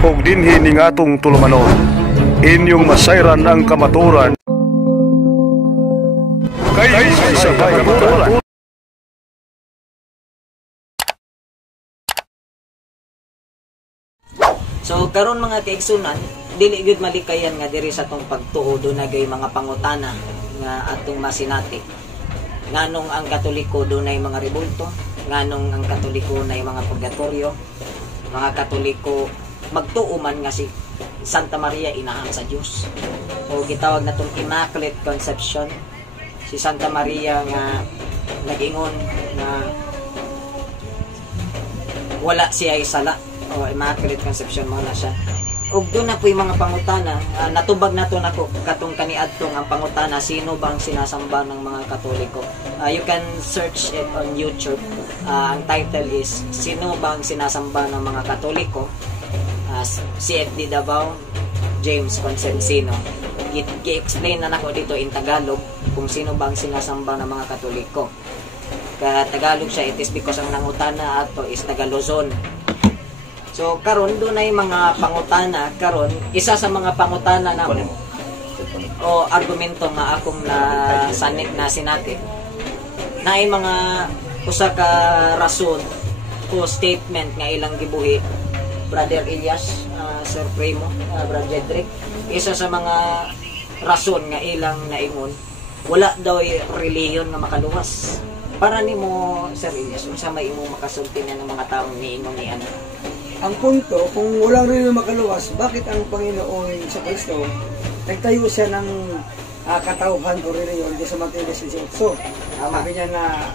ug dinhi ning atong tulumanon. Inyong masayran ang kamaturan. Kay sa kamaturan. So karon mga kaigsunan, dili gyud malikayan nga diri sa tong pagtuo do nagay mga pangutana nga atong masinati. Nganong ang Katoliko dunay mga rebulto, nganong ang Katoliko nay mga purgatoryo, mga Katoliko magtuo man nga si Santa Maria inahan sa Dios. O gitawag natong Immaculate Conception, si Santa Maria nga nag-ingon na wala siya ay sala, o Immaculate Conception mo na siya. Ug doon na po yung mga pangutana, natubag na to nako katong kaniadtong ang pangutana, sino bang sinasamba ng mga Katoliko. You can search it on YouTube. Ang title is Sino bang sinasamba ng mga Katoliko? CFD Davao, James Consensino. I-explain na nako dito in Tagalog kung sino bang sinasamba ng mga Katoliko. Tagalog siya, it is because ang nangutana ato is Tagalozon. So karon doon ay mga pangutana karon, isa sa mga pangutana na o argumento nga akong nasanik na sinati na ay mga usa ka rason o statement nga ilang gibuhi Brother Elias, Sir Primo, Brother Jedrick. Isa sa mga rason nga ilang naingon, wala daw reliyon nga makaluwas. Para nimo Sir Elias, unsa may imo makasulti na ng mga taong niingon ni ano? Ang punto, kung walang reliyon makaluwas, bakit ang Panginoon sa Kristo nagtayo siya ng katauhan o reliyon sa Mateo 18? Sabi niya na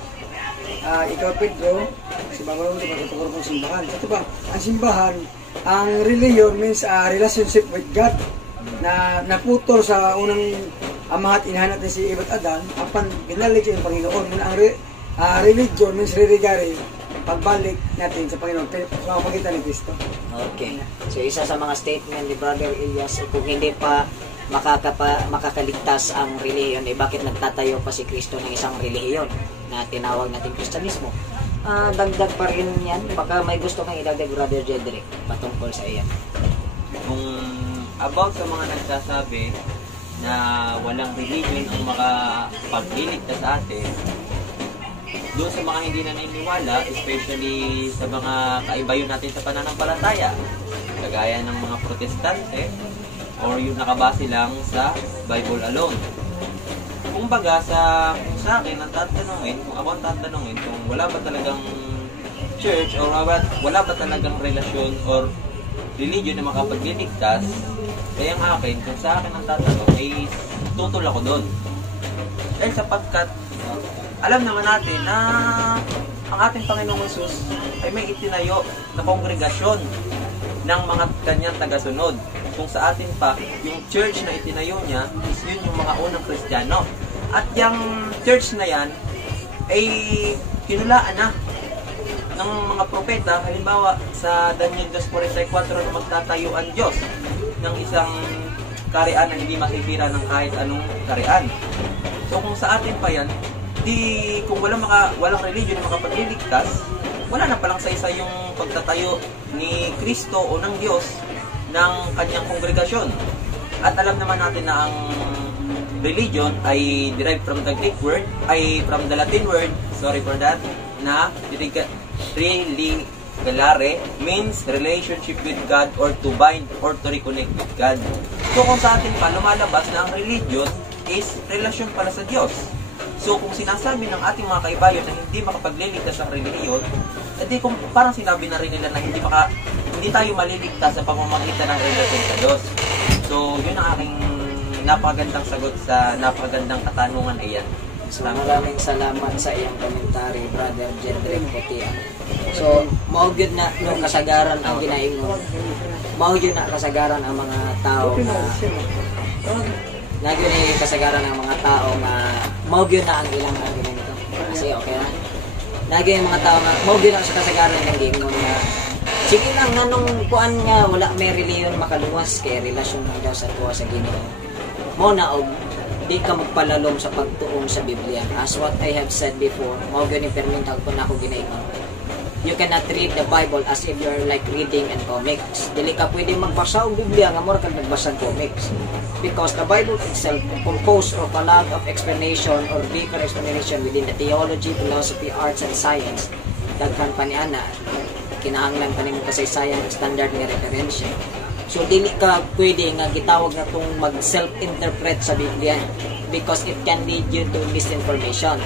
ikaw Pedro, si Babalong ito pagkatuguro kong simbahan. So ito ba, ang simbahan, ang reliyon means relationship with God na naputol sa unang amahat inahan natin si Eva at Adan, apan ginalik yung Panginoon. Ang religion means religare, pagbalik natin sa Panginoon sa magitan ni Kristo. Okay. So isa sa mga statement ni Brother Elias, kung hindi pa makakaligtas ang relihiyon, bakit nagtatayo pa si Kristo ng isang relihiyon na tinawag natin Kristyanismo? Dagdag pa rin yan. Baka may gusto kang idagdag, Brother Jedrick, patungkol sa iyan. Kung about sa mga nagsasabi na walang religion ang makapagpiligtas sa atin, doon sa mga hindi na naniniwala, especially sa mga kaibayon natin sa pananampalataya, kagaya ng mga protestante, or yung nakabase lang sa Bible alone. Kung baga, kung sa akin, ang tatanungin, kung ako ang tatanungin, kung wala ba talagang church, or wala ba talagang relasyon, or religion na makapagliligtas, kaya ang akin, kung sa akin ang tatanong, ay tutol ako doon. Dahil sapagkat, alam naman natin na ang ating Panginoong Jesus ay may itinayo na kongregasyon ng mga kanyang tagasunod. Kung sa atin pa, yung church na itinayo niya is yun yung mga unang Kristiyano. At yung church na yan ay kinulaan na ng mga propeta. Halimbawa, sa Daniel 2:44 na magtatayo ang Diyos ng isang karian na hindi masisira ng kahit anong karian. So kung sa atin pa yan, kung walang religion na makapagliligtas, wala na palang sa isa yung pagtatayo ni Kristo o ng Diyos ng kanyang kongregasyon. At alam naman natin na ang religion ay derived from the Greek word, from the Latin word, sorry for that, na religare means relationship with God or to bind or to reconnect with God. So kung sa atin pa lumalabas na ang religion is relasyon pala sa Diyos. So kung sinasabi ng ating mga kaibayon na hindi makapagliligtas ang relihiyon, edi kung parang sinabi na rin nila na hindi tayo maliligtas sa pamamagitan ng relasyon sa Diyos. So yun ang aking napakagandang sagot sa napakagandang katanungan iyan. So maraming salamat sa iyong komentary, Brother Jedrick Potia. So maugyod na yung kasagaran ang ginaingon. Maugyod na kasagaran ang mga tao na nagyo ni kasagaran ng mga tao nga maugyod na ang ilang argumento. Kasi okay na. Nagyo yung mga tao nga maugyod na sa kasagaran ng gingon nga sige lang nanong kuan nga wala may reliyon makaluwas kay relasyon ng Dios sa tuwa sa Ginoo. Mo na og di ka magpalalom sa pagtuong sa Biblia. As what I have said before, maugyod ni permintag ko na ako ginaingon. You cannot read the Bible as if you're like reading and comics. Dili ka pwede magbasa og Biblia nga mura ka nagbasa og comics. Because the Bible itself composed of a lot of explanation or deeper explanation within the theology, philosophy, arts, and science. Daghan pa niya na kinahanglan pa nimo kasaysayan og standard nga referensya. So dili ka pwede nga gitawag na tong mag-self-interpret sa Biblia because it can lead you to misinformation.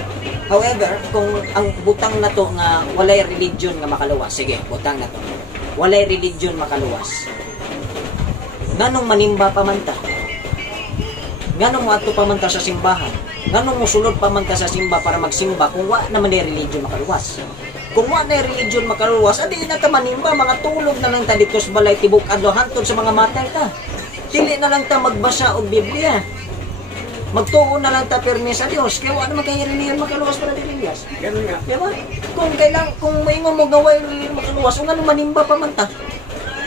However, kung ang butang na to nga walay religion nga makaluwas, sige, butang na to. Walay religion makaluwas. Nganong manimba pa man ta? Nganong mo ato pa man ta sa simbahan? Nganong musulod pa man ta sa simba para magsimba kung wa naman ni religion makaluwas? Kung wa na religion makaluwas, adi na ta manimba, mga tulog na lang ta dito sa balay tibok adlaw hantod sa mga matay ta. Dili na lang ta magbasa og Biblia. Magtuon na lang ta permi sa Dios. Kaya wa naman kay religion makaluwas para dili Dios. Ganun nga. Diba? Kung maingon mo gaway religion makaluwas, ngano manimba pa man ta?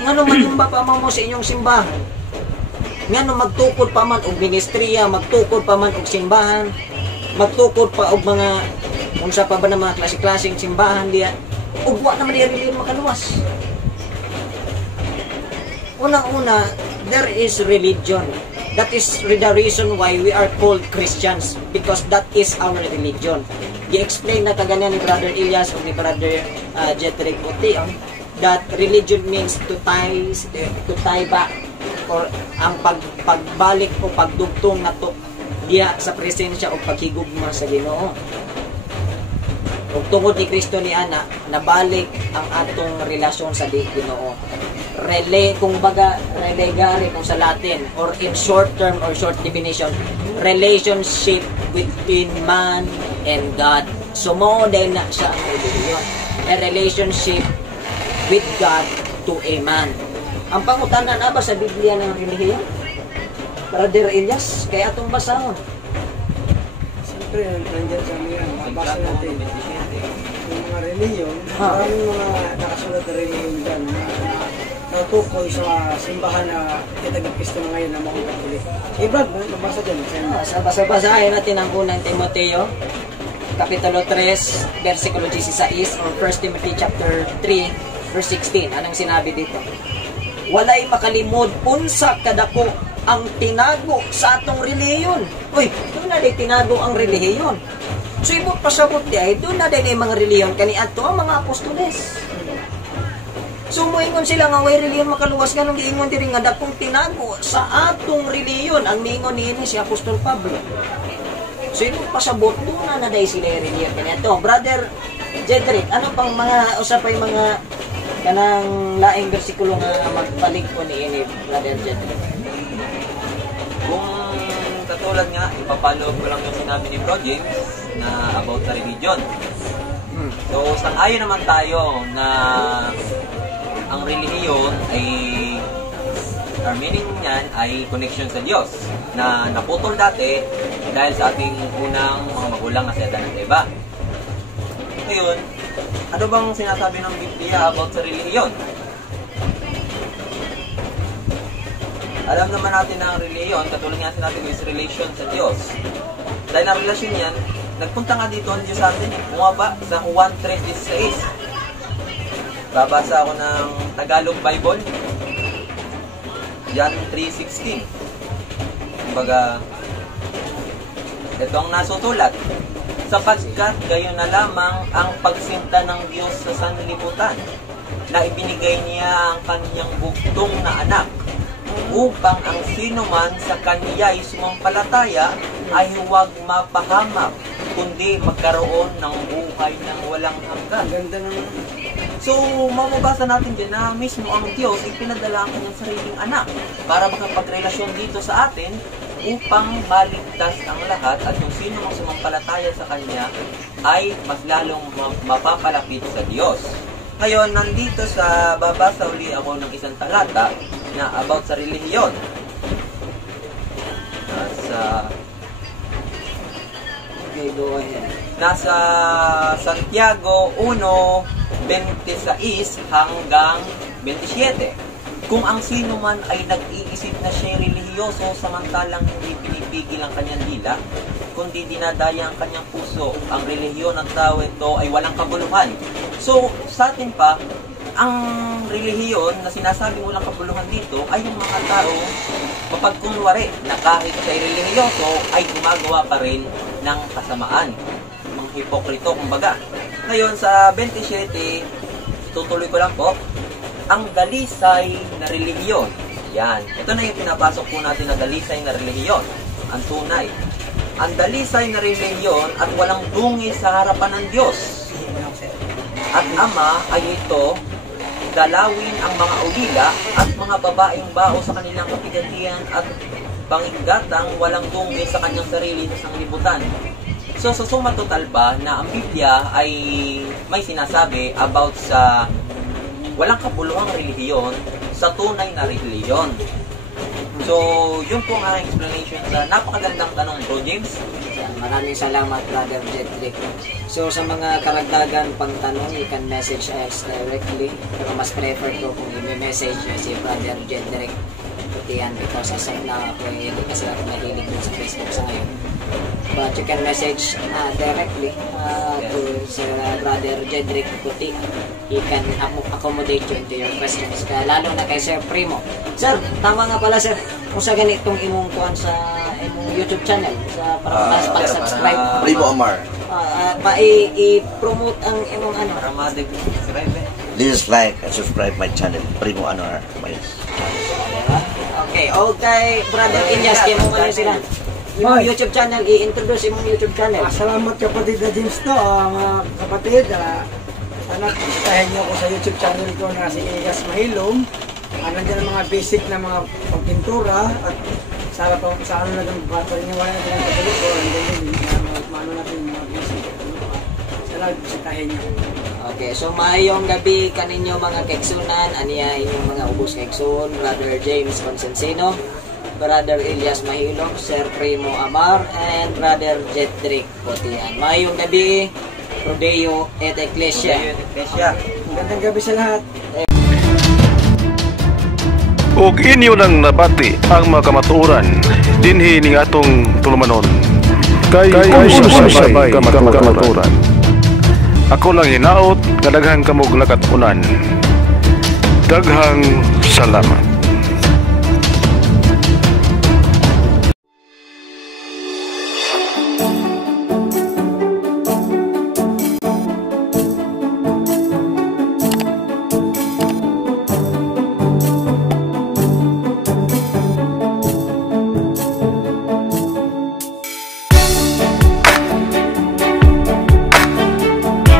Ngano manimba pa man mo sa inyong simbahan? Ngano magtukod pa man og ministriya, magtukod pa man og simbahan, magtukod pa og mga unsa pa ba na mga klase-klaseng simbahan diya? Ug wa naman di religion makaluwas. Unang-una, there is religion. That is the reason why we are called Christians, because that is our religion. I-explain na kaganyan ni Brother Elias o ni Brother Jetrick Oteong that religion means to tie back, or ang pagbalik o pagdugtong na to diya sa presensya o paghigugma sa Ginoo. Ug tungod ni Kristo ni ana, nabalik ang atong relasyon sa Ginoo. Relegare kung sa Latin, or in short term or short definition, relationship between man and God. So mo din na siya ang religion, a relationship with God to a man. Ang pangutanan na ba sa Biblia ng relihiyon? Brother Elias, kaya atong basahon. Siyempre, nandiyan sa mga mabasa natin yung mga reliyon, maraming mga nakasulat na reliyon dyan natukoy sa simbahan na itagapista na ngayon na mga Katolik. Brad, nabasa dyan. Basahin natin ang unang Timoteo, Kapitulo 3, versikulo 16, or 1 Timothy chapter 3, verse 16. Anong sinabi dito? Walay makalimod unsa kadako ang tinago sa atong relihiyon. Uy, doon na din tinago ang relihiyon. So, ibot pasabot di ay, doon na din mga relihiyon kani ato ang mga apostoles. So, moingon sila nga, way reliyon makaluwas nga nung giingon diri nga dakong tinago sa atong reliyon ang niingon niini si Apostol Pablo. So, ibot pasabot doon na day sila reliyon kani ato. Brother Jedrick, ano pang mga usapay mga kanang laing bersikulo nga magpalig ko niini, Brother Jedrick? Kung katulad nga, ipapalo ko lang yung sinabi ni Bro James na about sa religion. So, sang-ayon naman tayo na ang relihiyon ay, our meaning niyan ay connection sa Diyos na naputol dati dahil sa ating unang mga magulang na si Adan at Eva. Ngayon, ano bang sinasabi ng Biblia about sa relihiyon? Alam naman natin na ang relihiyon, katulad nga sinabi ko, is relation sa Diyos. Dahil ang relasyon yan, nagpunta nga dito ang Diyos sa atin, bumaba sa Juan 3:16. Babasa ako ng Tagalog Bible, John 3:16. Kumbaga, ito ang nasusulat. Sapagkat gayon na lamang ang pagsinta ng Diyos sa sanlibutan, na ibinigay niya ang kanyang bugtong na anak, upang ang sino man sa kanya ay sumampalataya ay huwag mapahamak, kundi magkaroon ng buhay ng walang hanggan. Ganda ng... So, mababasa natin din na mismo ang Diyos ay pinadala ang kanyang sariling anak para makapagrelasyon dito sa atin upang maligtas ang lahat at yung sino mang sumampalataya sa kanya ay mas lalong mapapalapit sa Diyos. Ngayon, nandito sa babasa uli ako ng isang talata na about sa relihiyon. Nasa Santiago 1:26 hanggang 27. Kung ang sino man ay nag-iisip na siya relihiyoso samantalang hindi pinipigil ang kanyang dila, kundi dinadaya ang kanyang puso, ang relihiyon ng tao ito ay walang kabuluhan. So, sa atin pa, ang relihiyon na sinasabi mo lang kabuluhan dito ay yung mga tao mapagkunwari na kahit sa relihiyoso ay gumagawa pa rin ng kasamaan. Mga hipokrito, kumbaga. Ngayon, sa 27, tutuloy ko lang po, ang dalisay na relihiyon. Yan. Ito na yung pinapasok po natin na dalisay na relihiyon. Ang tunay. Ang dalisay na relihiyon at walang dungi sa harapan ng Diyos. At Ama ay ito, dalawin ang mga ulila at mga babaeng bao sa kanilang kapigatian at panginggatang walang dungi sa kanyang sarili sa sanglibutan. So, sa suma total ba na ang Biblia ay may sinasabi about sa walang kabuluhang relihiyon sa tunay na relihiyon. So, yun po ang aking explanation sa napakagandang tanong, Bro James. Maraming salamat, Brother Jedrick. So, sa mga karagdagan pang tanong, you can message us directly. Pero mas prefer ko kung i-message si Brother Jedrick Putihan because as of now, ako hindi kasi ako mahilig sa Facebook sa ngayon. But you can message directly to Sir Brother Jedrick Puti. He can accommodate you into your questions. Lalo na kay Sir Primo. Sir, tama nga pala sir, kung sa ganitong imong kuhan sa imong YouTube channel sa para pag-subscribe. Primo Amar. I-promote ang imong ano. Para ma-subscribe Please like and subscribe my channel, Primo Amar. Okay, Brother Ilyas, kaya mo man sila. Yung YouTube channel, i-introduce yung YouTube channel. Salamat kapatid na James to, mga kapatid. Sana tahin niyo ako sa YouTube channel ko na si Ilyas Mahilom. Nandiyan ang mga basic na mga pagpintura at sa ano na lang paniniwala natin ang katulo ko. Nandiyan maano natin yung mga basic. Sana bisitahin niyo. Okay, so maayong gabi kaninyo mga keksunan. Aniya inyong mga ubos keksun, Brother James Consensino, Brother Ilyas Mahilom, Sir Primo Amar, and Brother Jedrick Putihan. Maayong gabi, Rodeo et Ecclesia. Magandang gabi sa lahat. ug inyo nang nabati ang mga kamatuoran dinhi ning atong tulumanon kay sabay kamatuoran. Ako lang hinaot nga daghang kamog lakat-unan. Daghang salamat.